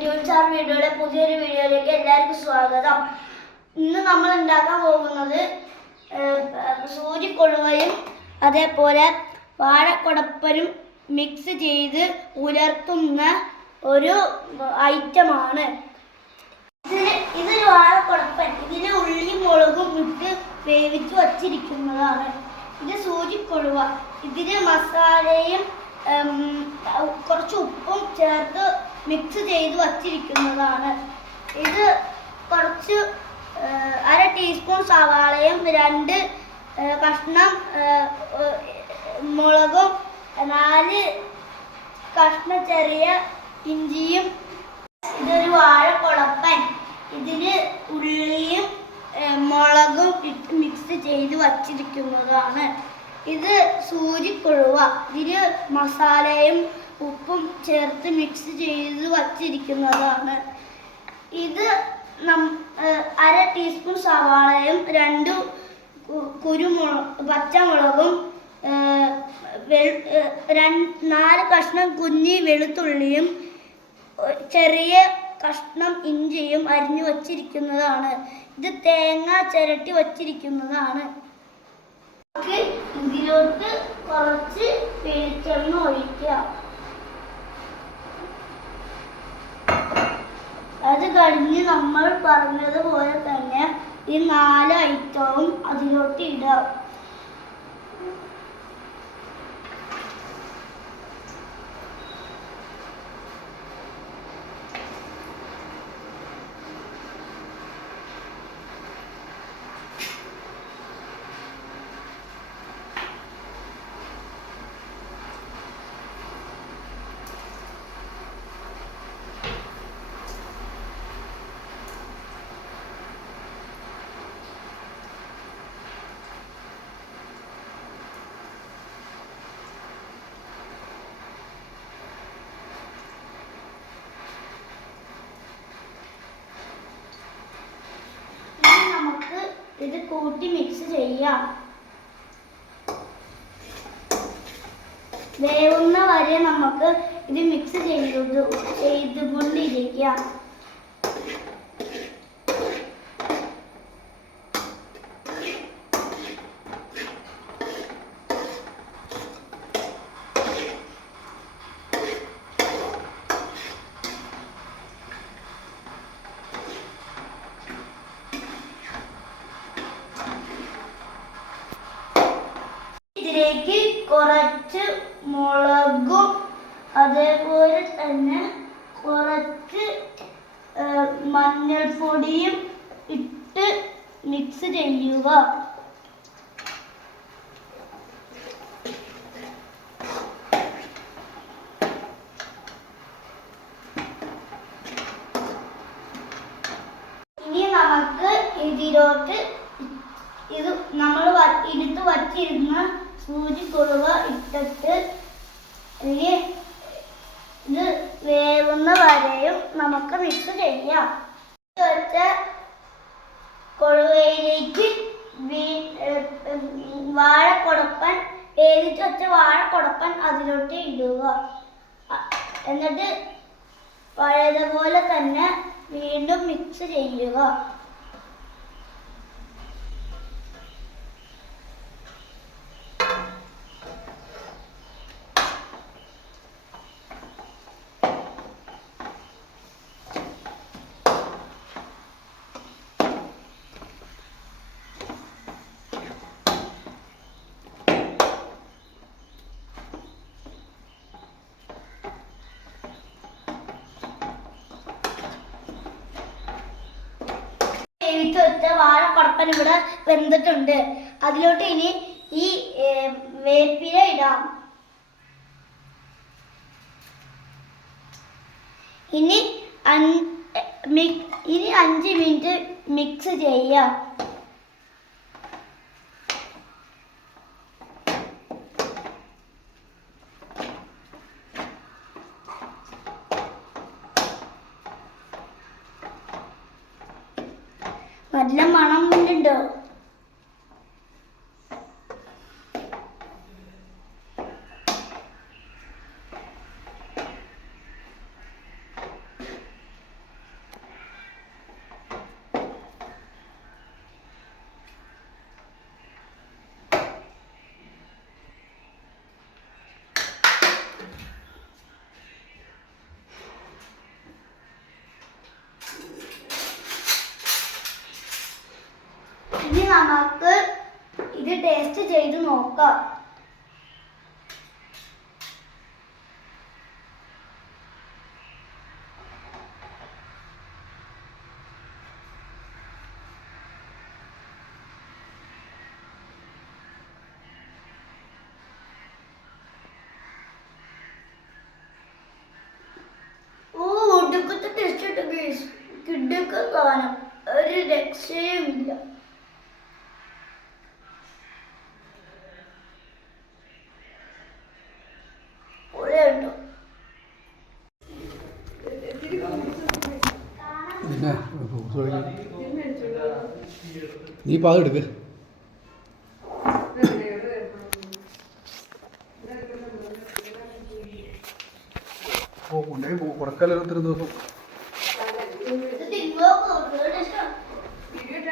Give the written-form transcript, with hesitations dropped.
News വീഡിയോയുടെ പുതിയൊരു വീഡിയോയിലേക്ക് എല്ലാവർക്കും സ്വാഗതം. ഇന്ന് നമ്മൾ ഉണ്ടാക്കാൻ പോകുന്നത് സൂചിക്കൊഴുവയും അതേപോലെ വാഴക്കൊടപ്പനും മിക്സ് ചെയ്ത് ഉലർത്തുന്ന ഒരു ഐറ്റമാണ്. ഇതൊരു വാഴക്കൊടപ്പൻ. ഇതിന് ഉള്ളിയും മുളകും ഇട്ട് വേവിച്ച് വച്ചിരിക്കുന്നതാണ്. ഇത് സൂചിക്കൊഴുവ. ഇതിന് മസാലയും കുറച്ച് ഉപ്പും ചേർത്ത് മിക്സ് ചെയ്ത് വച്ചിരിക്കുന്നതാണ്. ഇത് കുറച്ച് അര ടീസ്പൂൺ സവാളയും 2 കഷ്ണം മുളകും 4 കഷ്ണം ചെറിയ ഇഞ്ചിയും. ഇതൊരു വാഴക്കൊടപ്പൻ. ഇതിന് ഉള്ളിയും മുളകും ഇട്ട് മിക്സ് ചെയ്ത് വച്ചിരിക്കുന്നതാണ്. ഇത് സൂചിക്കൊഴുവ. ഇതിന് മസാലയും ഉപ്പും ചേർത്ത് മിക്സ് ചെയ്ത് വച്ചിരിക്കുന്നതാണ്. ഇത് അര ടീസ്പൂൺ സവാളയും 2 പച്ചമുളകും 4 കഷ്ണം കുഞ്ഞി വെളുത്തുള്ളിയും ചെറിയ കഷ്ണം ഇഞ്ചിയും അരിഞ്ഞു വച്ചിരിക്കുന്നതാണ്. ഇത് തേങ്ങ ചിരട്ടി വച്ചിരിക്കുന്നതാണ്. ഇതിലോട്ട് കുറച്ച് വെളിച്ചെണ്ണ ഒഴിക്കുക. അത് കഴിഞ്ഞ് നമ്മൾ പറഞ്ഞതുപോലെ തന്നെ ഈ 4 ഐറ്റവും അതിലോട്ട് ഇടാം. ഇത് കൂട്ടി മിക്സ് ചെയ്യാം. വേവുന്ന വരെ നമുക്ക് ഇത് മിക്സ് ചെയ്തുകൊണ്ടിരിക്കാം. ഇതിലേക്ക് കുറച്ച് മുളകും അതേപോലെ തന്നെ കുറച്ച് മഞ്ഞൾപ്പൊടിയും ഇട്ട് മിക്സ് ചെയ്യുക. ഇനി നമുക്ക് ഇതിലോട്ട് ഇത് നമ്മൾ എടുത്ത് വച്ചിരുന്ന സൂചിക്കൊഴുവ ഇട്ടിട്ട് ഇത് വേവുന്ന വരെയും നമുക്ക് മിക്സ് ചെയ്യാം. വെച്ച കൊഴുവയിലേക്ക് വാഴക്കൊടപ്പൻ വേവിച്ച് വെച്ച വാഴക്കൊടപ്പൻ അതിലോട്ട് ഇടുക. എന്നിട്ട് പഴയതുപോലെ തന്നെ വീണ്ടും മിക്സ് ചെയ്യുക. വേവിച്ച് വെച്ച വാഴക്കൊടപ്പൻ ഇവിടെ വെന്തിട്ടുണ്ട്. അതിലോട്ട് ഇനി ഈ വേപ്പില ഇടാം. ഇനി 5 മിനിറ്റ് മിക്സ് ചെയ്യാം. നല്ല മണം ഉണ്ടോ? നമുക്ക് ഇത് ടേസ്റ്റ് ചെയ്ത് നോക്കാം. ഒടുക്കത്തെ ടേസ്റ്റ് ഇട്ട് ഗൈസ്, കിടക്ക സാധനം, ഒരു രക്ഷയുമില്ല. പൊളിയുണ്ടോ? പിന്നെ നീ പാകം എടുക്ക്. കൊണ്ടേ കൊടുക്കലോ ഇത്ര ദിവസം. ഇത്